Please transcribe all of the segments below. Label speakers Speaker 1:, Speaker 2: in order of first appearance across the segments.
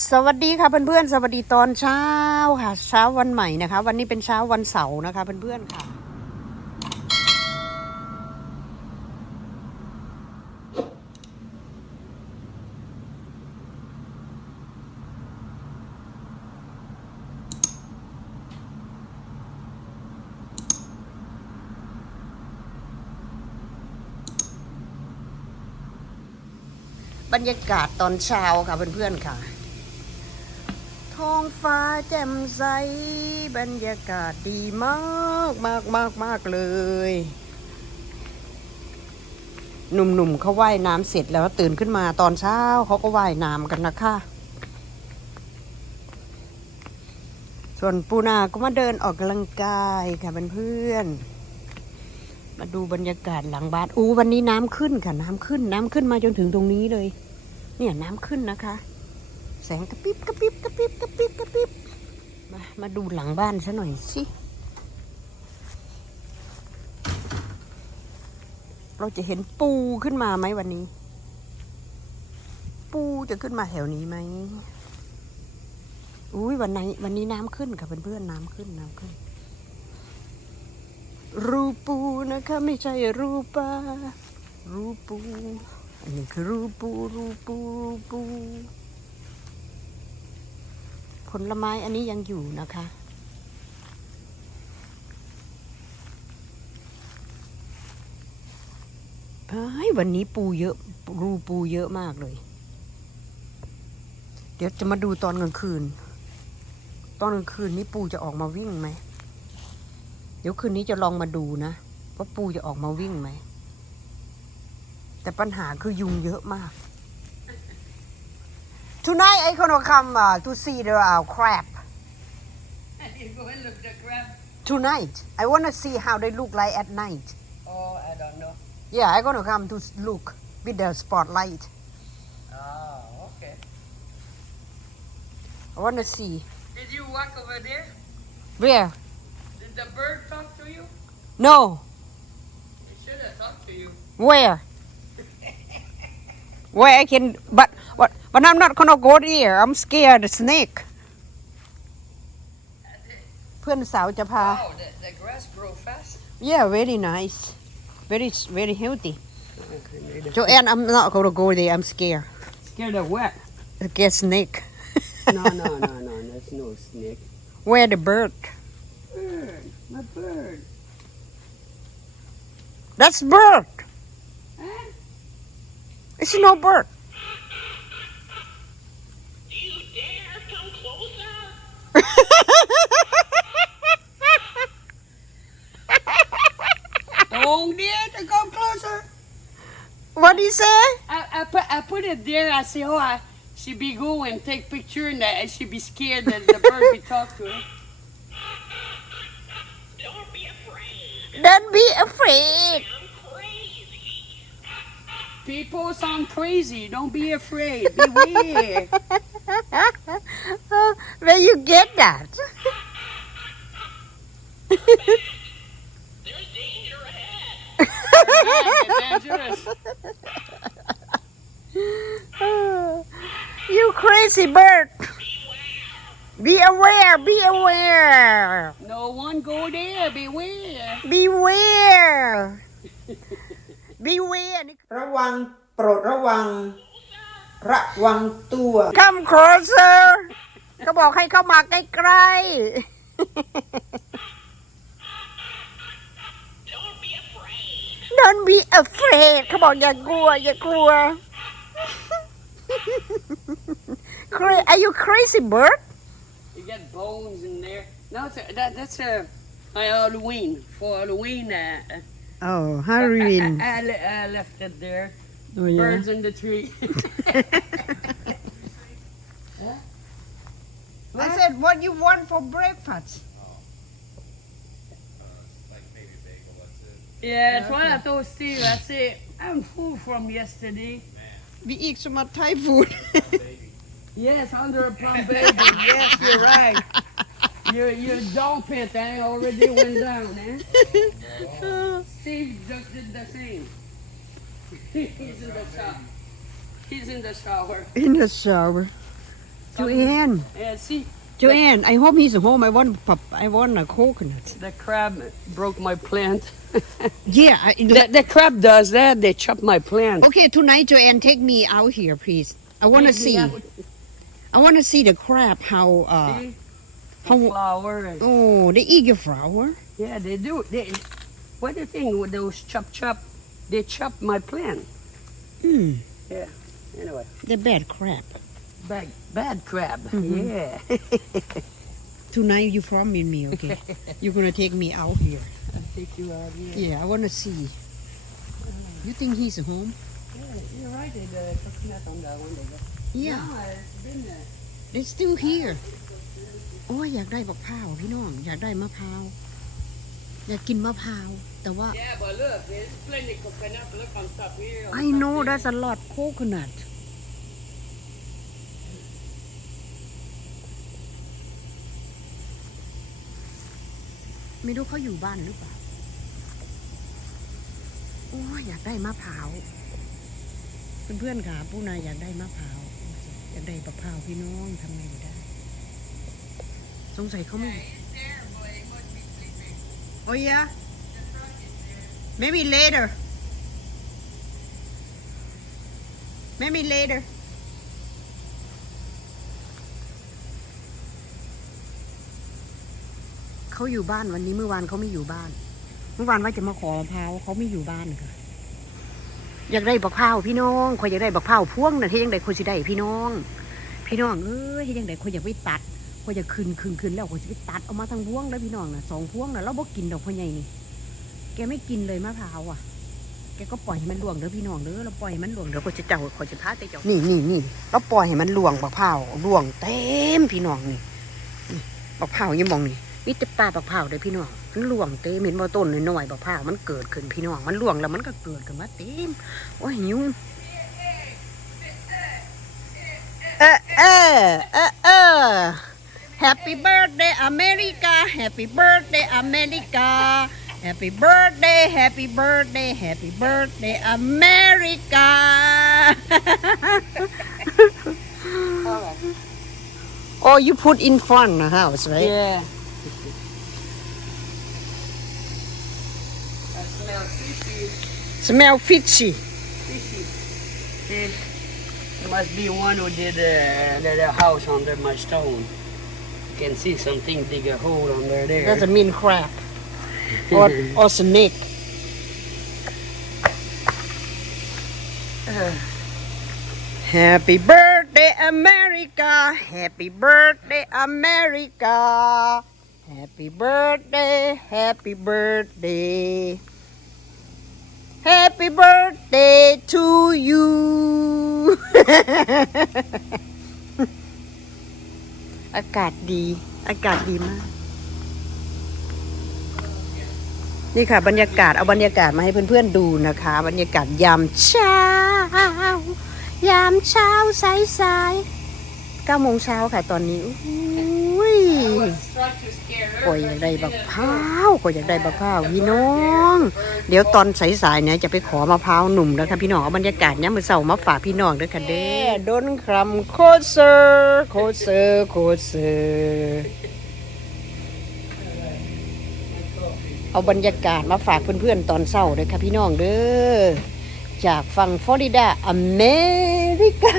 Speaker 1: สวัสดีค่ะเพื่อนๆ สวัสดีตอนเช้าค่ะ เช้าวันใหม่นะคะ วันนี้เป็นเช้าวันเสาร์นะคะเพื่อนๆค่ะ บรรยากาศตอนเช้าค่ะเพื่อนๆค่ะ ท้องฟ้าแจ่มใส บรรยากาศดีมากมากมากมากเลย หนุ่มๆเขาว่ายน้ำเสร็จแล้วตื่นขึ้นมาตอนเช้าเขาก็ว่ายน้ำกันนะคะ ส่วนปูนาก็มาเดินออกกำลังกายค่ะเพื่อนๆมาดูบรรยากาศหลังบ้านอู้วันนี้น้ำขึ้นค่ะน้ำขึ้นน้ำขึ้นมาจนถึงตรงนี้เลย เนี่ยน้ำขึ้นนะคะ แสงกระพริบกระพริบกระพริบกระพริบกระพริบมามาดูหลังบ้านซะหน่อยสิ เราจะเห็นปูขึ้นมาไหมวันนี้ ปูจะขึ้นมาแถวนี้ไหมอุ้ยวันนี้วันนี้น้ำขึ้นค่ะเพื่อนๆน้ำขึ้นน้ำขึ้น รูปูนะคะ ไม่ใช่รูปลารูปู อันนี้คือรูปูรูปูรูปู ผลไม้อันนี้ยังอยู่นะคะเอ้ยวันนี้ปูเยอะรูปูเยอะมากเลย เดี๋ยวจะมาดูตอนกลางคืน ตอนกลางคืนนี้ปูจะออกมาวิ่งไหม เดี๋ยวคืนนี้จะลองมาดูนะว่าปูจะออกมาวิ่งไหม แต่ปัญหาคือยุงเยอะมาก Tonight I'm gonna come uh, to see the uh, crab.
Speaker 2: You go and look the crab.
Speaker 1: Tonight I wanna see how they look like at night.
Speaker 2: Oh, I don't know.
Speaker 1: Yeah, I'm gonna come to look with the spotlight.
Speaker 2: Oh, okay.
Speaker 1: I wanna see.
Speaker 2: Did you walk over there?
Speaker 1: Where?
Speaker 2: Did the bird talk to you?
Speaker 1: No.
Speaker 2: It should have talked to you.
Speaker 1: Where? Where I can, but but but I'm not gonna go there. I'm scared. The snake. เพื่อนสาวจะพา
Speaker 2: Wow, the, the grass grow fast.
Speaker 1: Yeah, very nice. Very very healthy. Joanne, I'm not gonna go there. I'm scared.
Speaker 2: Scared of what?
Speaker 1: I get snake.
Speaker 2: no, no, no, no. There's no snake.
Speaker 1: Where the bird?
Speaker 2: Bird. My bird.
Speaker 1: That's bird.
Speaker 2: Huh?
Speaker 1: It's no bird. What do you say?
Speaker 2: I, I put I put it there. I say, oh, I, she be go and take picture and that, and she be scared that the bird be talk to her.
Speaker 3: Don't be afraid.
Speaker 1: Don't be afraid.
Speaker 2: People sound crazy. Don't be afraid. Beware.
Speaker 1: Oh, where you get that?
Speaker 2: dangerous.
Speaker 1: you crazy bird. Be aware, be aware.
Speaker 2: No one go there. Beware.
Speaker 1: Beware. Beware ระวังโปรดระวัง ระวังตัว Come closer ก็บอกให้เข้ามาใกล้
Speaker 3: Don't be afraid.
Speaker 1: ๆ be afraid เขาบอกอย่ากลัว อย่ากลัว Cra- Are you crazy bird?
Speaker 2: You got bones in there. No, it's a, that, that's a, my Halloween for Halloween. Uh, uh,
Speaker 1: Oh,
Speaker 2: I,
Speaker 1: Halloween.
Speaker 2: I, I, le- I left it there.
Speaker 1: Oh, yeah.
Speaker 2: Birds in the tree.
Speaker 1: I said, what you want for breakfast?
Speaker 2: Yeah, that's what I told Steve. I said I'm full from yesterday.
Speaker 1: We eat so much Thai food.
Speaker 2: Yes, under a plum baby. yes, you're right. Your your dog pit eh, already went down, eh? Steve just did the same. He's in the shower. He's in the shower.
Speaker 1: In the shower. Joanne
Speaker 2: Yeah, see,
Speaker 1: Joanne I hope he's home I want I want a coconut
Speaker 2: the crab broke my plant.
Speaker 1: yeah I,
Speaker 2: the, the crab does that. They chop my plant.
Speaker 1: okay tonight Joanne take me out here please I want to see
Speaker 2: out.
Speaker 1: I want to see the crab how uh
Speaker 2: See?
Speaker 1: how
Speaker 2: Flower. and-
Speaker 1: oh the eager flower
Speaker 2: Yeah, they do. They, what do you think with those chop chop? They chop my plant.
Speaker 1: hmm Yeah.
Speaker 2: Anyway,
Speaker 1: the bad crab
Speaker 2: bad, bad crab.
Speaker 1: Mhm.
Speaker 2: Yeah.
Speaker 1: tonight you promise me okay you're gonna take me out here
Speaker 2: I'll take you out here.
Speaker 1: yeah I want to see you think he's home
Speaker 2: Yeah, you're right. They uh, coconut on that one. They go.
Speaker 1: yeah
Speaker 2: No, it's been uh,
Speaker 1: They still here โอ้ยอยากได้บักพร้าวพี่น้อง อยากได้มะพร้าว อยากกินมะพร้าว แต่ว่า
Speaker 2: Yeah, but look, there's plenty coconut. Look on top here. on
Speaker 1: I
Speaker 2: top
Speaker 1: know
Speaker 2: here.
Speaker 1: that's a lot coconut ไม่รู้เขาอยู่บ้านหรือเปล่า โอ้ยอยากได้มะพร้าวเพื่อนๆค่ะผู้นายอยากได้มะพร้าวอยากได้มะพร้าวพี่น้องทำไงได้ สงสัยเขาไม่ Oh yeah maybe later maybe later เขาอยู่บ้านวันนี้เมื่อวานเขาไม่อยู่บ้าน เมื่อวานว่าจะมาขอมะพร้าวเขาไม่อยู่บ้านค่ะ อยากได้บักพร้าพี่น้องคอยอยากได้บักพร้าพ่วงนะที่ยังไดคนสิได้พี่น้อง พี่น้องเอ้ยที่ยังไดคนอยากไปตัดคนอยากคืนคืนคืนแล้วคนสิไปตัดเอามาทั้งพวงแล้วพี่น้องนะสองพวงนะเราบ่กินดอกพ่อใหญ่นี่ แกไม่กินเลยมะพร้าวอะ แกก็ปล่อยให้มันหลวงเด้อพี่น้องเด้อเราปล่อยให้มันหลวงเดี๋ยวก็จะเจ้าขอจะพาไปเจ้านี่นี่นี่เราปล่อยให้มันหลวงบักพร้าหลวงเต็มพี่น้องนี่บักพร้าอยังมองนี่ มีแต่ปลาบักพร้าวเด้อพี่น้องมันหลวงเต็มเห็นบ่ต้นน้อยๆบักพร้าวมันเกิดขึ้นพี่น้องมันหลวงแล้วมันก็เกิดขึ้นมาเต็มโอ้ยยุ่งเออเออเออเออ Happy birthday America Happy birthday America Happy birthday Happy birthday Happy birthday America Oh you put in front the house right
Speaker 2: Yeah. I smell fishy.
Speaker 1: Smell fishy
Speaker 2: Fishy. There must be one who did uh, the, the house under my stone. You can see something dig a hole under there.
Speaker 1: That's a mean crap. or, or snake Happy birthday America Happy birthday America Happy birthday Happy birthday Happy birthday to you อากาศดี อากาศดีมาก นี่ค่ะ บรรยากาศ เอาบรรยากาศมาให้เพื่อนๆดูนะคะ บรรยากาศยามเช้ายามเช้าสายๆเก้าโมงเช้าค่ะตอนนี้อุ้ ก็อยากได้บักพร้าวก็อยากได้บักพร้าวพี่น้อง เดี๋ยวตอนสายๆเนี่ยจะไปขอมะพร้าวหนุ่มนะคะพี่น้องเอาบรรยากาศเนี่ยมือเสาร์มาฝากพี่น้องด้วยค่ะเด้อดนคำโคเซอร์โคเซอร์โคเซอร์เอาบรรยากาศมาฝากเพื่อนๆตอนเศร้าเลยค่ะพี่น้องเด้อจากฝั่งฟลอริดาอเมริกา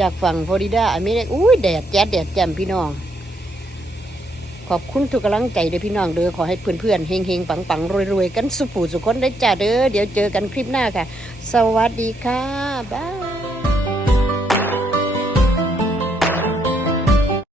Speaker 1: จากฝั่งฟลอริดาอเมริกาอุ้ยแดดแจ๊ดแดดแจ่มพี่น้อง ขอบคุณทุกกำลังใจเด้อพี่น้องเด้อขอให้เพื่อนๆเฮงๆปังๆรวยๆกันสุขผู้สุขคนได้จ้าเด้อเดี๋ยวเจอกันคลิปหน้าค่ะ สวัสดีค่ะ บ๊าย